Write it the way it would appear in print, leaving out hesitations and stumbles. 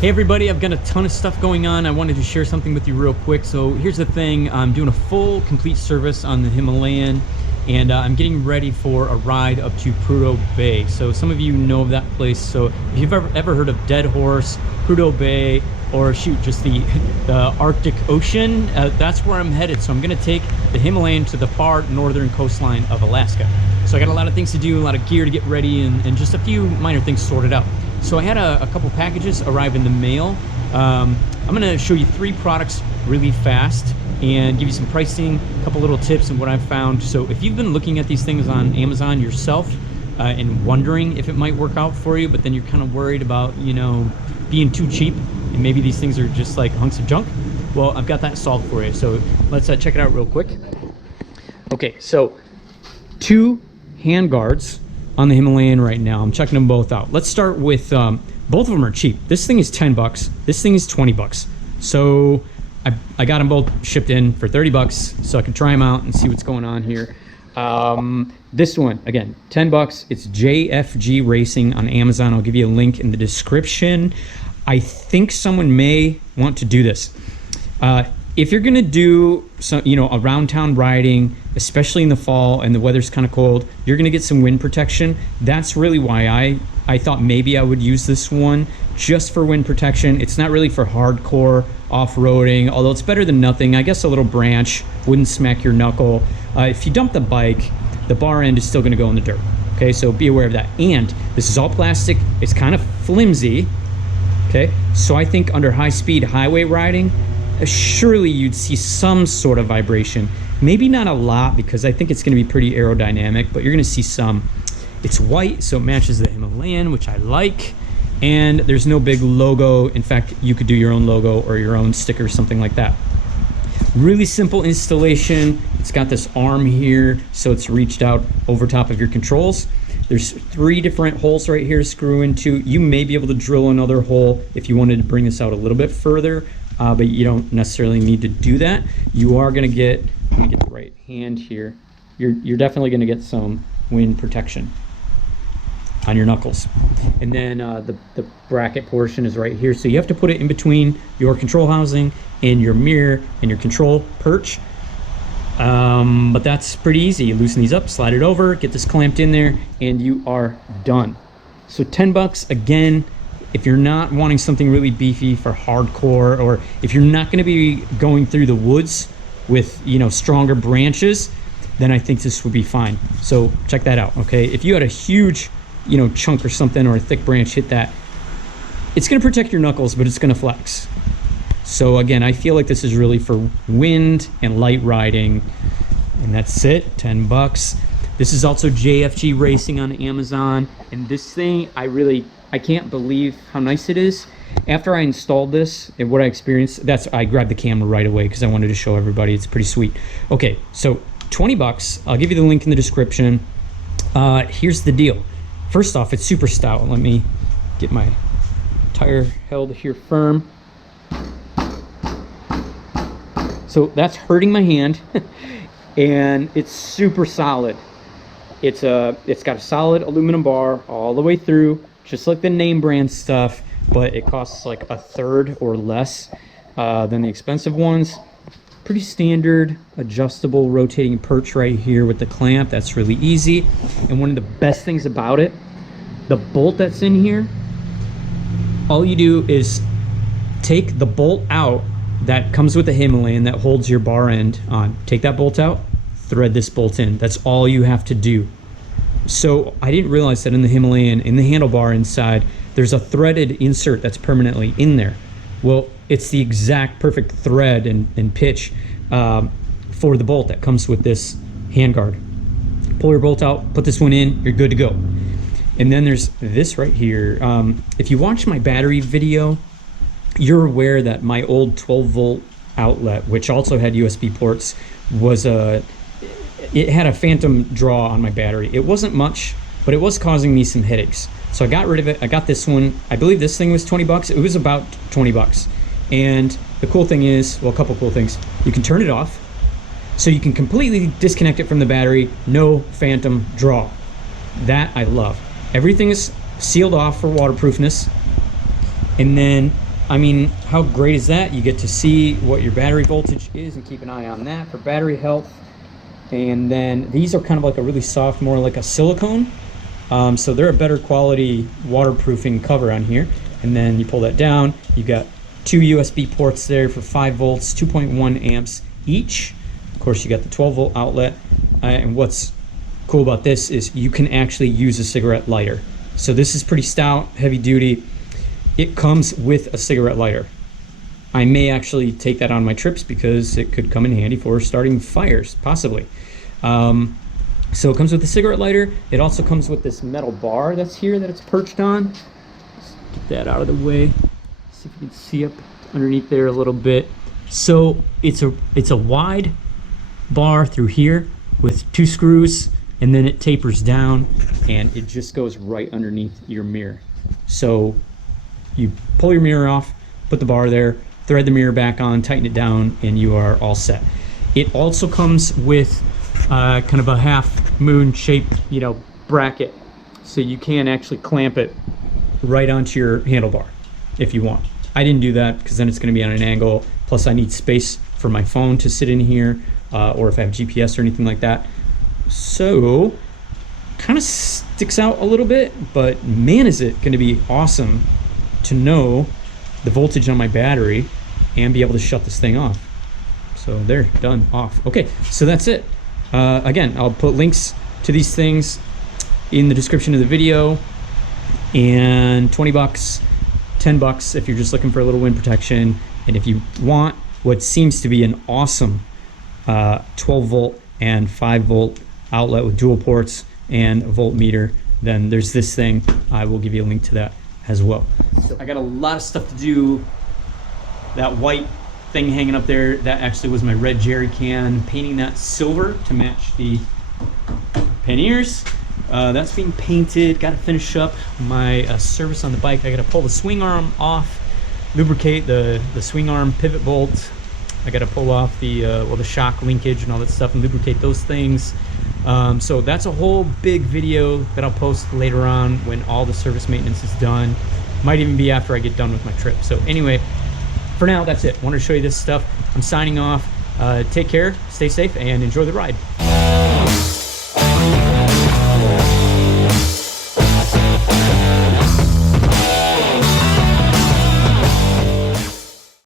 Hey everybody, I've got a ton of stuff going on. I wanted to share something with you real quick. So here's the thing, I'm doing a full complete service on the Himalayan, and I'm getting ready for a ride up to Prudhoe Bay. So some of you know of that place. So if you've ever heard of Dead Horse, Prudhoe Bay, or shoot, just the Arctic Ocean, that's where I'm headed. So I'm gonna take the Himalayan to the far northern coastline of Alaska. So I got a lot of things to do, a lot of gear to get ready, and just a few minor things sorted out. So I had a couple packages arrive in the mail. I'm gonna show you 3 products really fast and give you some pricing, a couple little tips and what I've found. So if you've been looking at these things on Amazon yourself and wondering if it might work out for you, but then you're kind of worried about, you know, being too cheap and maybe these things are just like hunks of junk, well, I've got that solved for you. So let's check it out real quick. Okay, so 2 handguards on the Himalayan right now. I'm checking them both out. Let's start with both of them are cheap. This thing is 10 bucks. This thing is 20 bucks. So I got them both shipped in for 30 bucks so I can try them out and see what's going on here. This one, again, 10 bucks. It's JFG Racing on Amazon. I'll give you a link in the description. I think someone may want to do this. If you're gonna do some, you know, around town riding, especially in the fall and the weather's kind of cold, you're gonna get some wind protection. That's really why I thought maybe I would use this one, just for wind protection. It's not really for hardcore off-roading, although it's better than nothing. I guess a little branch wouldn't smack your knuckle. If you dump the bike, the bar end is still gonna go in the dirt. Okay, so be aware of that. And this is all plastic. It's kind of flimsy. Okay, so I think under high-speed highway riding, surely you'd see some sort of vibration. Maybe not a lot, because I think it's going to be pretty aerodynamic, but you're going to see some. It's white, so it matches the Himalayan, which I like. And there's no big logo. In fact, you could do your own logo or your own sticker, something like that. Really simple installation. It's got this arm here, so it's reached out over top of your controls. There's 3 different holes right here to screw into. You may be able to drill another hole if you wanted to bring this out a little bit further. But you don't necessarily need to do that. You are going to get, let me get the right hand here, you're definitely going to get some wind protection on your knuckles. And then the bracket portion is right here, so you have to put it in between your control housing and your mirror and your control perch. But that's pretty easy. You loosen these up, slide it over, get this clamped in there, and you are done. So 10 bucks again. If you're not wanting something really beefy for hardcore, or if you're not going to be going through the woods with, you know, stronger branches, then I think this would be fine. So check that out, okay? If you had a huge, you know, chunk or something, or a thick branch hit that, it's going to protect your knuckles, but it's going to flex. So again, I feel like this is really for wind and light riding, and that's it, 10 bucks. This is also JFG Racing on Amazon, and this thing, I can't believe how nice it is. After I installed this and what I experienced, I grabbed the camera right away because I wanted to show everybody. It's pretty sweet. Okay, so 20 bucks. I'll give you the link in the description. Here's the deal. First off, it's super stout. Let me get my tire held here firm. So that's hurting my hand, and it's super solid. It's got a solid aluminum bar all the way through, just like the name brand stuff, but it costs like 1/3 or less than the expensive ones. Pretty standard adjustable rotating perch right here with the clamp. That's really easy. And one of the best things about it, the bolt that's in here, all you do is take the bolt out that comes with the Himalayan that holds your bar end on. Take that bolt out, thread this bolt in. That's all you have to do. So I didn't realize that in the Himalayan, in the handlebar inside, there's a threaded insert that's permanently in there. Well, it's the exact perfect thread and pitch for the bolt that comes with this handguard. Pull your bolt out, put this one in, you're good to go. And then there's this right here. If you watch my battery video, you're aware that my old 12-volt outlet, which also had USB ports, it had a phantom draw on my battery. It wasn't much, but it was causing me some headaches. So I got rid of it. I got this one. I believe this thing was 20 bucks. It was about 20 bucks. And the cool thing is, well, a couple cool things. You can turn it off, so you can completely disconnect it from the battery. No phantom draw. That I love. Everything is sealed off for waterproofness. And then I mean, how great is that? You get to see what your battery voltage is and keep an eye on that for battery health. And then these are kind of like a really soft, more like a silicone. So they're a better quality waterproofing cover on here. And then you pull that down, you've got 2 USB ports there for 5 volts, 2.1 amps each. Of course, you got the 12 volt outlet. And what's cool about this is you can actually use a cigarette lighter. So this is pretty stout, heavy duty. It comes with a cigarette lighter. I may actually take that on my trips because it could come in handy for starting fires, possibly. So it comes with a cigarette lighter. It also comes with this metal bar that's here that it's perched on. Let's get that out of the way. See if you can see up underneath there a little bit. So it's a wide bar through here with 2 screws, and then it tapers down and it just goes right underneath your mirror. So you pull your mirror off, put the bar there, thread the mirror back on, tighten it down, and you are all set. It also comes with kind of a half moon shaped, bracket, so you can actually clamp it right onto your handlebar if you want. I didn't do that because then it's going to be on an angle. Plus, I need space for my phone to sit in here, or if I have GPS or anything like that. So, kind of sticks out a little bit, but man, is it going to be awesome to know the voltage on my battery and be able to shut this thing off. So there, done, off. Okay, so that's it. Again, I'll put links to these things in the description of the video. And 20 bucks, 10 bucks if you're just looking for a little wind protection. And if you want what seems to be an awesome 12 volt and 5 volt outlet with dual ports and a voltmeter, then there's this thing. I will give you a link to that as well. So I got a lot of stuff to do. That white thing hanging up there, that actually was my red jerry can. Painting that silver to match the panniers. That's being painted. Got to finish up my service on the bike. I got to pull the swing arm off, lubricate the swing arm pivot bolt. I got to pull off the shock linkage and all that stuff and lubricate those things. So that's a whole big video that I'll post later on when all the service maintenance is done. Might even be after I get done with my trip. So anyway, for now, that's it. Wanted to show you this stuff. I'm signing off. Take care, stay safe, and enjoy the ride.